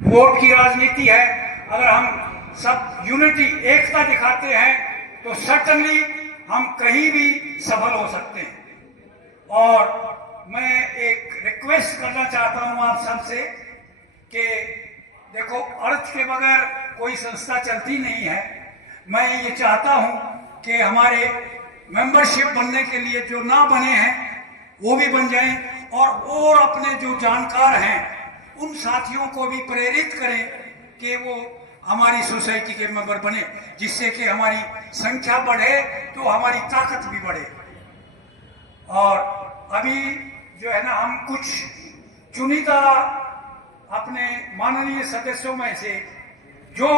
Vote की राजनीति है। अगर हम सब यूनिटी, एकता दिखाते हैं तो सर्टनली हम कहीं भी सफल हो सकते हैं। और मैं एक रिक्वेस्ट करना चाहता हूं आप सबसे कि देखो, अर्थ के बगैर कोई संस्था चलती नहीं है। मैं ये चाहता हूं कि हमारे मेंबरशिप बनने के लिए जो ना बने हैं वो भी बन जाएं, और अपने जो जानकार हैं उन साथियों को भी प्रेरित करें कि वो हमारी सोसाइटी के मेंबर बने, जिससे कि हमारी संख्या बढ़े तो हमारी ताकत भी बढ़े। और अभी जो है ना, हम कुछ चुनिंदा अपने माननीय सदस्यों में से जो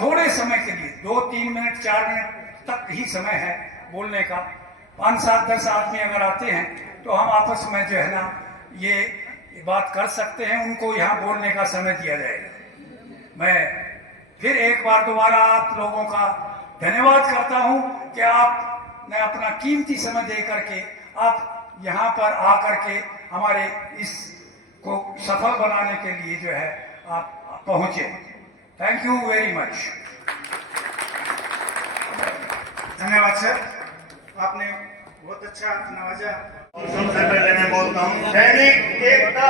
थोड़े समय के लिए 2-3 मिनट 4 मिनट तक ही समय है बोलने का, 5-7-10 आदमी अगर आते हैं तो हम आपस में जो है ना ये बात कर सकते हैं, उनको यहाँ बोलने का समय दिया जाएगा। मैं फिर एक बार दोबारा आप लोगों का धन्यवाद करता हूँ कि आपने अपना कीमती समय दे करके आप यहाँ पर आकर के हमारे इस को सफल बनाने के लिए जो है आप पहुंचे। Thank you very much. धन्यवाद सर, आपने बहुत अच्छा नवाजा। और सबसे पहले मैं बोलता हूँ सैनिक एकता,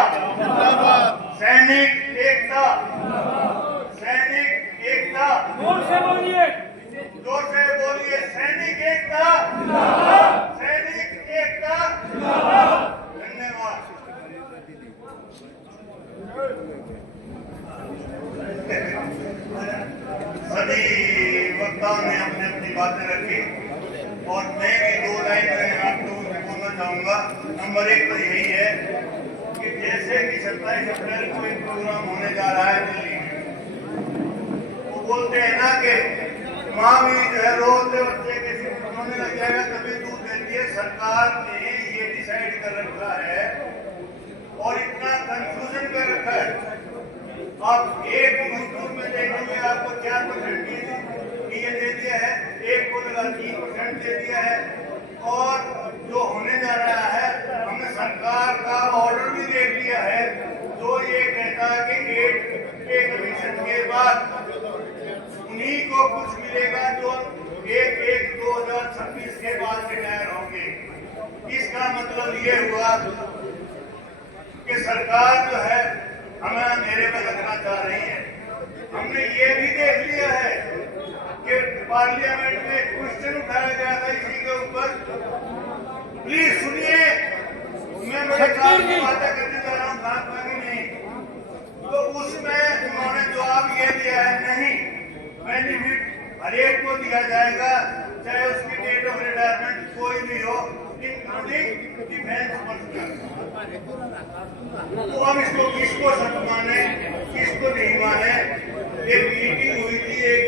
सैनिक एकता, सैनिक एकता। जोर से बोलिए, जोर से बोलिए, सैनिक एकता, सैनिक एकता। धन्यवाद। सभी वक्ताओं ने अपनी अपनी बातें रखी और मैं भी 2 लाइन में आप लोगों से बोलना चाहूंगा। नंबर 1 तो यही है कि जैसे कि 27 अप्रैल को एक प्रोग्राम होने जा रहा है दिल्ली में, वो बोलते हैं ना कि माँ भी जो है रोते बच्चे के रोने लग जाएगा तभी दूध देती है। सरकार ने ये डिसाइड कर रखा है और इतना कंफ्यूजन कर रखा है। आप एक यूट्यूब में देखोगे आपको 4% की ये दे दिया है, एक को लगा 3% दे दिया है। और जो होने जा रहा है, हमने सरकार का ऑर्डर भी देख लिया है जो ये कहता है कि 8 पे कमीशन के बाद उन्हीं को कुछ मिलेगा जो 1/1/2026 के बाद रिटायर होंगे। इसका मतलब ये हुआ कि सरकार जो है हमें अंधेरे में रखना चाह रही है। हमने ये भी देख लिया है कि पार्लियामेंट में क्वेश्चन उठाया गया था इसी के ऊपर। प्लीज सुनिए, मैं मेरे काम की बातें करने जा रहा हूँ, बात मांगी नहीं। तो उसमें उन्होंने जवाब ये दिया है, नहीं, बेनिफिट हर एक को दिया जाएगा, चाहे उसकी डेट ऑफ रिटायरमेंट कोई भी हो, इंक्लूडिंग डिफेंस पर्सनल। तो अब इसको किसको सच माने, किसको नहीं माने। एक मीटिंग हुई थी, एक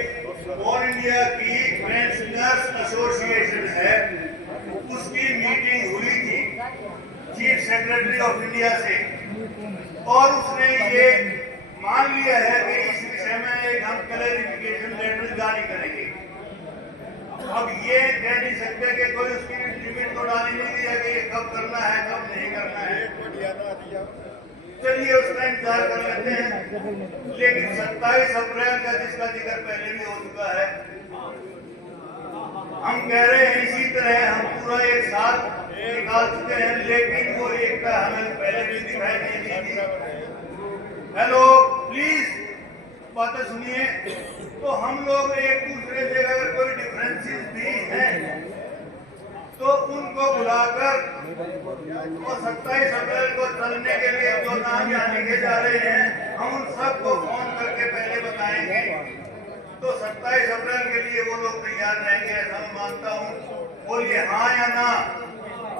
ऑल इंडिया की पेंशनर्स एसोसिएशन है, उसकी मीटिंग हुई थी चीफ सेक्रेटरी ऑफ इंडिया से, और उसने ये मान लिया है कि इस विषय में एक हम क्लैरिफिकेशन लेटर जारी करेंगे। अब ये कह नहीं सकते कि कोई उसकी लिमिट तो डाली नहीं दिया कि कब करना है कब नहीं करना है। चलिए उसका इंतजार कर लेते हैं। लेकिन 27 अप्रैल का जिसका जिक्र पहले भी हो चुका है, हम कह रहे हैं इसी तरह हम पूरा 1 साल निकाल चुके हैं, लेकिन वो एकता हमें पहले भी दिखाई नहीं दी थी। हेलो, प्लीज बातें सुनिए। तो हम लोग एक दूसरे से अगर कोई डिफरेंसेस भी हैं तो उनको बुलाकर और 27 अप्रैल को चलने के लिए जो नाम यहाँ लिखे जा रहे हैं हम उन सबको फोन करके पहले बताएंगे। तो 27 अप्रैल के लिए वो लोग तैयार रहेंगे, ऐसा मैं मानता हूँ। बोलिए हाँ या ना,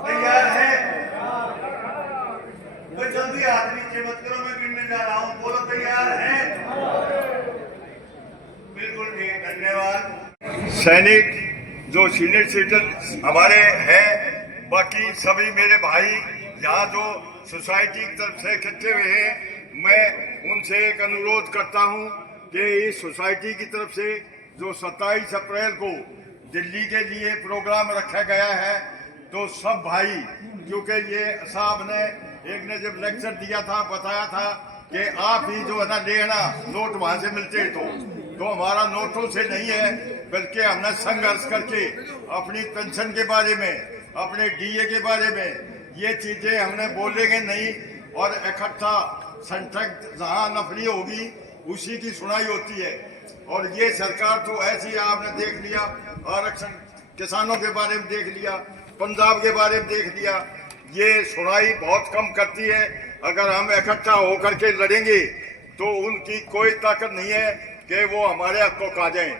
तैयार है? तो जल्दी हाथ नीचे मत करो, मैं गिनने जा रहा हूँ, बोलो तैयार है? बिल्कुल ठीक, धन्यवाद। सैनिक जो सीनियर सिटीजन हमारे हैं, बाकी सभी मेरे भाई यहाँ जो सोसाइटी की तरफ से इकट्ठे हुए हैं, मैं उनसे एक अनुरोध करता हूँ कि इस सोसाइटी की तरफ से जो 27 अप्रैल को दिल्ली के लिए प्रोग्राम रखा गया है, तो सब भाई, क्योंकि ये साहब ने एक ने जब लेक्चर दिया था बताया था कि आप ही जो है ना लेना नोट वहां से मिलते तो हमारा नोटों से नहीं है, बल्कि हमने संघर्ष करके अपनी पेंशन के बारे में, अपने डीए के बारे में ये चीजें हमने बोलेंगे नहीं, और इकट्ठा संतक जहां नफरी होगी उसी की सुनाई होती है। और ये सरकार तो ऐसी आपने देख लिया, आरक्षण किसानों के बारे में देख लिया, पंजाब के बारे में देख लिया, ये सुनाई बहुत कम करती है। अगर हम इकट्ठा होकर के लड़ेंगे तो उनकी कोई ताकत नहीं है कि वो हमारे हक को खा जाएं।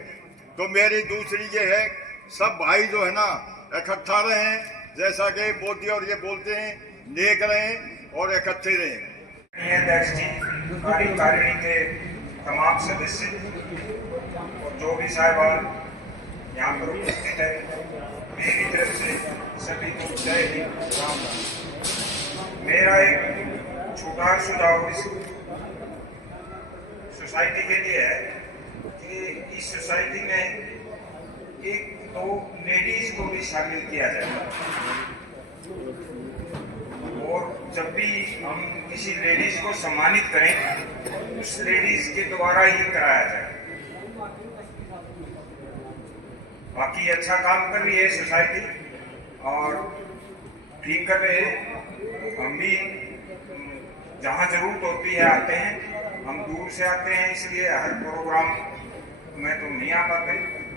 तो मेरी दूसरी ये है, सब भाई जो है ना इकट्ठा रहें, जैसा कि मोदी और ये बोलते हैं, नेक रहें और इकट्ठे रहें। अध्यक्ष जी, कार्यकारिणी के तमाम सदस्य और जो भी साहिबान यहाँ पर उपस्थित है, मेरी तरफ से सभी को जय हिंद, राम राम। मेरा एक छोटा सुझाव इस सोसाइटी के लिए है कि इस सोसाइटी में एक दो लेडीज को भी शामिल किया जाए, और जब भी हम किसी लेडीज को सम्मानित करें उस लेडीज के द्वारा ही कराया जाए। बाकी अच्छा काम कर रही है सोसाइटी और ठीक कर रहे हैं। हम भी जहाँ जरूरत होती है आते हैं, हम दूर से आते हैं इसलिए हर प्रोग्राम में तो नहीं आ पाते,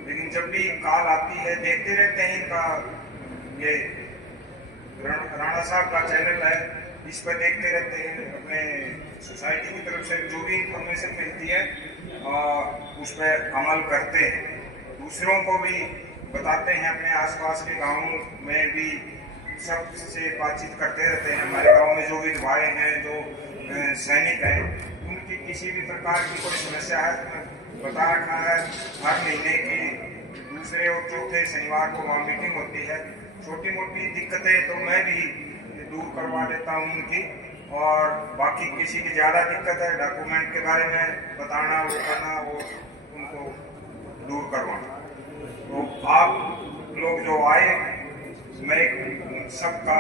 लेकिन जब भी कॉल आती है देखते रहते हैं। इनका ये राणा साहब का चैनल है, इस पर देखते रहते हैं। अपने सोसाइटी की तरफ से जो भी इंफॉर्मेशन मिलती है उस पर अमल करते हैं, दूसरों को भी बताते हैं। अपने आसपास के गाँव में भी सबसे बातचीत करते रहते हैं। हमारे गांव में जो विधवाएं हैं, जो सैनिक हैं, उनकी किसी भी प्रकार की कोई समस्या है बता रखा है। हर महीने की दूसरे और चौथे शनिवार को वहाँ मीटिंग होती है। छोटी मोटी दिक्कतें तो मैं भी दूर करवा देता हूँ उनकी, और बाकी किसी की ज़्यादा दिक्कत है डॉक्यूमेंट के बारे में बताना, वो करना, वो उनको दूर करवाना। तो आप लोग जो आए, मैं सबका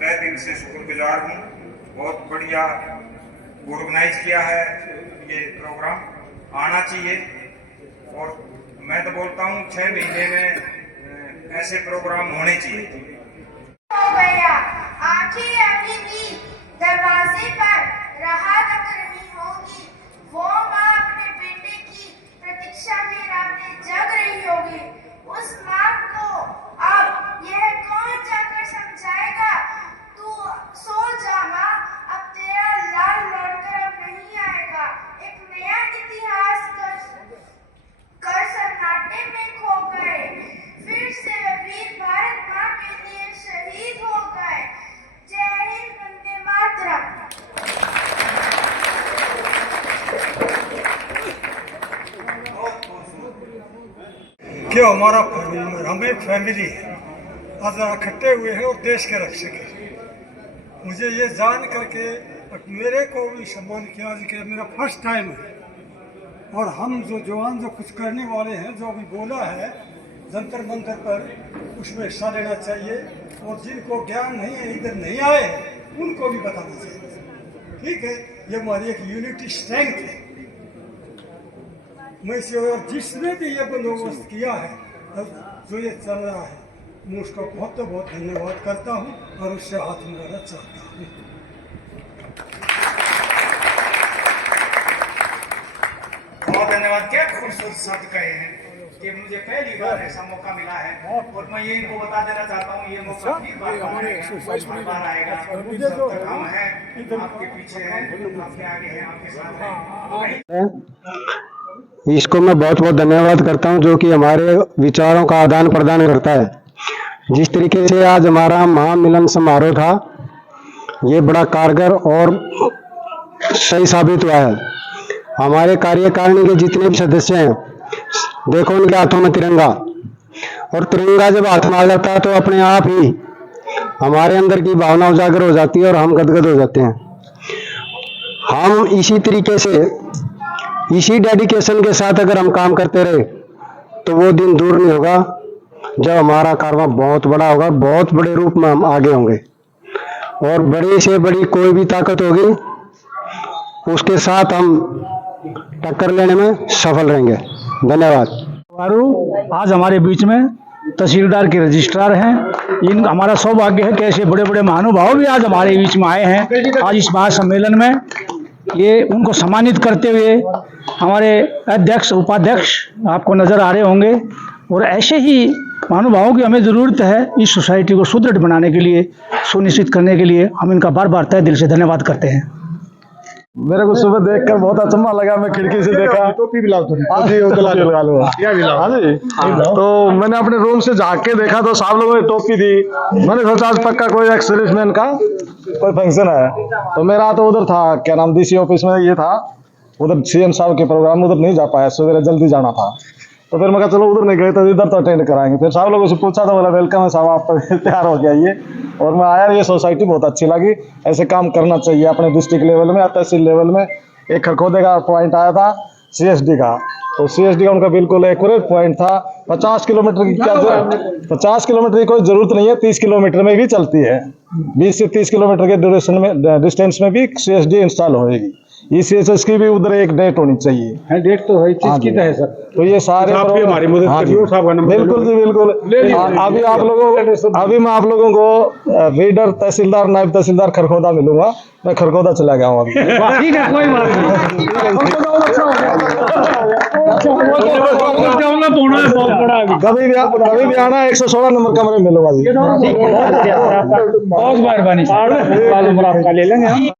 तहे दिल से शुक्रगुजार हूँ। बहुत बढ़िया ऑर्गेनाइज किया है ये प्रोग्राम, आना चाहिए। और मैं तो बोलता हूँ 6 महीने में ऐसे प्रोग्राम होने चाहिए। हो गया, आंखें अभी भी दरवाजे पर राह तक रही होगी। वो माँ अपने बेटे की प्रतीक्षा में रातें जग रही होगी। उस माँ को अब यह कौन जाकर समझाएगा, तू सो जा माँ, अब तेरा लाल लौटकर अब नहीं आएगा। एक नया इतिहास कर सन्नाटे में खो गए, फिर से वीर भारत माँ के लिए शहीद हो गए। जय हिंद, वंदे मातरम। क्यों हमारा हम एक फैमिली है, आज इकट्ठे हुए हैं और देश के रक्षक हैं। मुझे ये जान करके मेरे को भी सम्मान किया कि मेरा फर्स्ट टाइम है, और हम जो जवान जो कुछ करने वाले हैं, जो अभी बोला है जंतर मंतर पर, उसमें हिस्सा लेना चाहिए। और जिनको ज्ञान नहीं है, इधर नहीं आए, उनको भी बताना चाहिए। ठीक है, ये हमारी एक यूनिटी स्ट्रेंथ है। मैं इसे, और जिसने भी ये बंदोबस्त किया है, जो ये चल रहा है, मैं उसका बहुत बहुत धन्यवाद करता हूँ और उससे हाथ मिलाना चाहता हूँ। बहुत धन्यवाद। क्या खूबसूरत शब्द कहे हैं कि मुझे पहली बार ऐसा मौका मिला है, और मैं ये इनको बता देना चाहता हूँ, ये मौका फिर बार आएगा। जब तक हम हैं, आपके पीछे हैं, आपके आगे हैं, आपके साथ हैं। इसको मैं बहुत बहुत धन्यवाद करता हूं, जो कि हमारे विचारों का आदान प्रदान करता है। जिस तरीके से आज हमारा महामिलन समारोह था, ये बड़ा कारगर और सही साबित हुआ है। हमारे कार्यकारिणी के जितने भी सदस्य हैं, देखो उनके हाथों में तिरंगा, और तिरंगा जब हाथ में आ जाता है तो अपने आप ही हमारे अंदर की भावना उजागर हो जाती है और हम गदगद हो जाते हैं। हम इसी तरीके से, इसी डेडिकेशन के साथ अगर हम काम करते रहे तो वो दिन दूर नहीं होगा जब हमारा कारवां बहुत बड़ा होगा, बहुत बड़े रूप में हम आगे होंगे। और बड़ी से बड़ी कोई भी ताकत होगी उसके साथ हम टक्कर लेने में सफल रहेंगे। धन्यवाद। आज हमारे बीच में तहसीलदार के रजिस्ट्रार हैं। इन हमारा सौभाग्य है कि ऐसे बड़े बड़े महानुभाव भी आज हमारे बीच में आए हैं। आज इस महासम्मेलन में ये उनको सम्मानित करते हुए हमारे अध्यक्ष उपाध्यक्ष आपको नज़र आ रहे होंगे। और ऐसे ही महानुभावों की हमें ज़रूरत है इस सोसाइटी को सुदृढ़ बनाने के लिए, सुनिश्चित करने के लिए। हम इनका बार बार तहे दिल से धन्यवाद करते हैं। मेरे को सुबह देखकर बहुत अचंभा लगा। मैं खिड़की से देखा, टोपी भी लाओ थोड़ी। हाँ जी, लगा लो। हाँ जी, तो मैंने अपने रूम से झाँक के देखा तो सब लोगों ने टोपी दी। मैंने सोचा आज पक्का कोई एक्स सर्विसमैन का कोई फंक्शन है। तो मेरा तो उधर था, क्या नाम, डीसी ऑफिस में ये था, उधर सीएम साहब के प्रोग्राम, उधर नहीं जा पाया, सवेरे जल्दी जाना था। तो फिर मैं कहा चलो उधर नहीं गए तो इधर तो अटेंड कराएंगे। फिर सब लोगों से पूछा तो बोला वेलकम है साहब, आप तैयार हो गया ये। और मैं आया, ये सोसाइटी बहुत अच्छी लगी। ऐसे काम करना चाहिए अपने डिस्ट्रिक्ट लेवल में, तहसील लेवल में। एक खरखोदे का पॉइंट आया था CSD का, तो CSD का उनका बिल्कुल एक्यूरेट पॉइंट था। 50 किलोमीटर की क्या 50 किलोमीटर की कोई जरूरत नहीं है, 30 किलोमीटर में भी चलती है। 20 से 30 किलोमीटर के ड्यूरेशन में, डिस्टेंस में भी CSD इंस्टॉल होएगी। ECHS की भी उधर एक डेट होनी चाहिए। है, डेट तो है, चीज की तो है सर। तो ये सारे हमारी मदद करिए, साहब का नंबर बिल्कुल जी बिल्कुल। अभी आप लोगों अभी मैं आप लोगों को रीडर तहसीलदार, नायब तहसीलदार खरखोदा मिलूंगा। मैं खरखोदा चला गया हूँ अभी। ठीक है, कोई बात नहीं। कभी भी आना, 116 नंबर कमरे में मिलूंगा जी। बहुत मेहरबानी, ले लेंगे हम।